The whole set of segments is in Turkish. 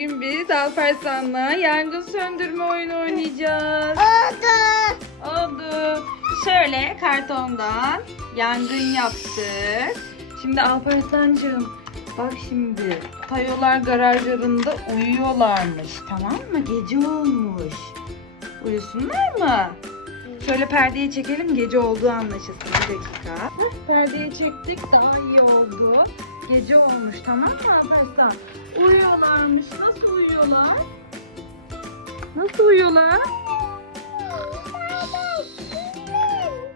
Bugün biz Alparslan'la yangın söndürme oyunu oynayacağız. Oldu. Oldu. Şöyle kartondan yangın yaptık. Şimdi Alparslan'cığım bak şimdi tayolar garajlarında uyuyorlarmış tamam mı? Gece olmuş. Uyusunlar mı? Şöyle perdeyi çekelim gece olduğu anlaşılsın. Bir dakika. Heh, Perdeyi çektik daha iyi oldu. Gece olmuş tamam mı Alparslan? Uyuyorlarmış. Nasıl uyuyorlar? Nasıl uyuyorlar?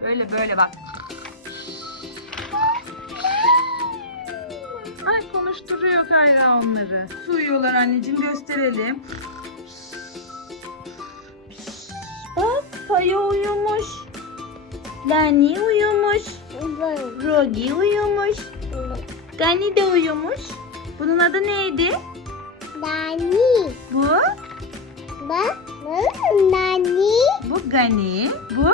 Böyle böyle bak. Ay konuşturuyor Kayra onları. Su uyuyorlar anneciğim gösterelim. Bak Tayo uyumuş. Lani uyumuş. Rogi uyumuş. Gani de uyumuş. Bunun adı neydi? Nani. Bu? Bak. Nani. Bu Gani. Bu?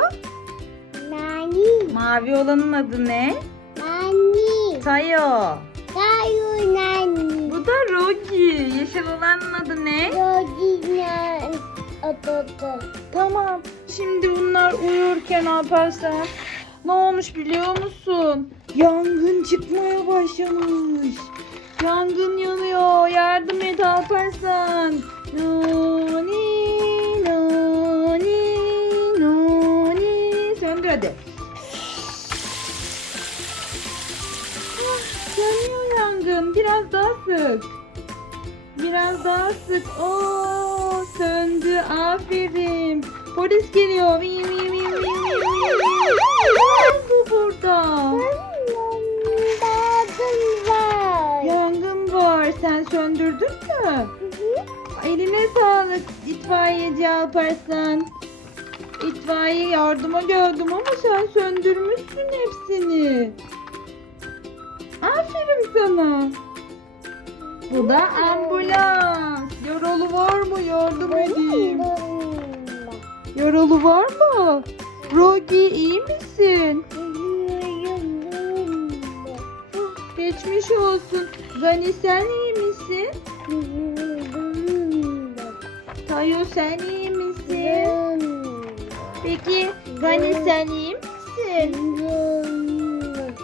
Nani. Mavi olanın adı ne? Nani. Tayo. Kayu nani. Bu da Rogi. Yeşil olanın adı ne? Yodina. Ototo. Tamam. Şimdi bunlar uyurken Alparslan ne olmuş biliyor musun? Yangın çıkmaya başlamış. Yangın yanıyor. Yardım et Alparslan. Nani, nani, nani. Söndür hadi. Ah, Yanıyor yangın. Biraz daha sık. Biraz daha sık. Oo, söndü. Aferin. Polis geliyor. Vi, vi, vi, vi, vi, vi. Ne oldu burada? Sen söndürdün mü? Eline sağlık itfaiyeci Alparslan. İtfaiye yardıma geldim ama sen söndürmüşsün hepsini. Aferin sana. Bu da ambulans. Yaralı var mı? Yardım edeyim. Yaralı var mı? Rogi iyi misin? Geçmiş olsun. Gani sen iyi misin? Tayo sen iyi misin? Peki Gani sen iyi misin?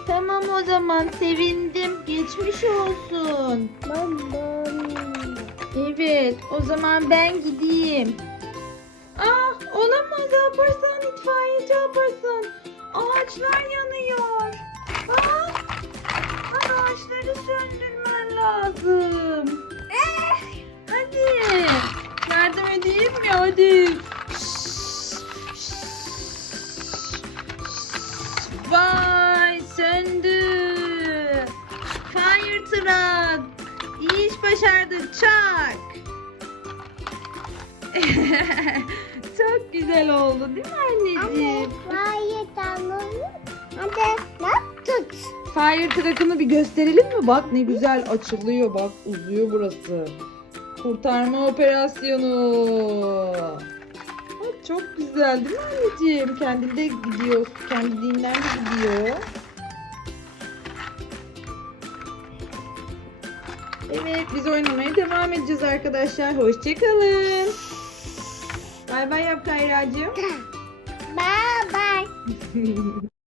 Tamam o zaman sevindim. Geçmiş olsun. Evet o zaman ben gideyim. Ah olamaz Alparslan itfaiyeci Alparslan. Ağaçlar yanıyor. Lazım. Eh, hadi yardım edeyim mi hadi. Vay söndü. Fire truck. İyi iş başardık çak. Çok güzel oldu değil mi anneciğim? Fire truck'ını bir gösterelim mi? Bak ne güzel açılıyor bak uzuyor burası. Kurtarma operasyonu. Bak çok güzel değil mi anneciğim? Kendinde gidiyor. Kendiliğinden de gidiyor. Evet biz oynamaya devam edeceğiz arkadaşlar. Hoşçakalın. Bay bay yap Kayra'cığım. Bye bye.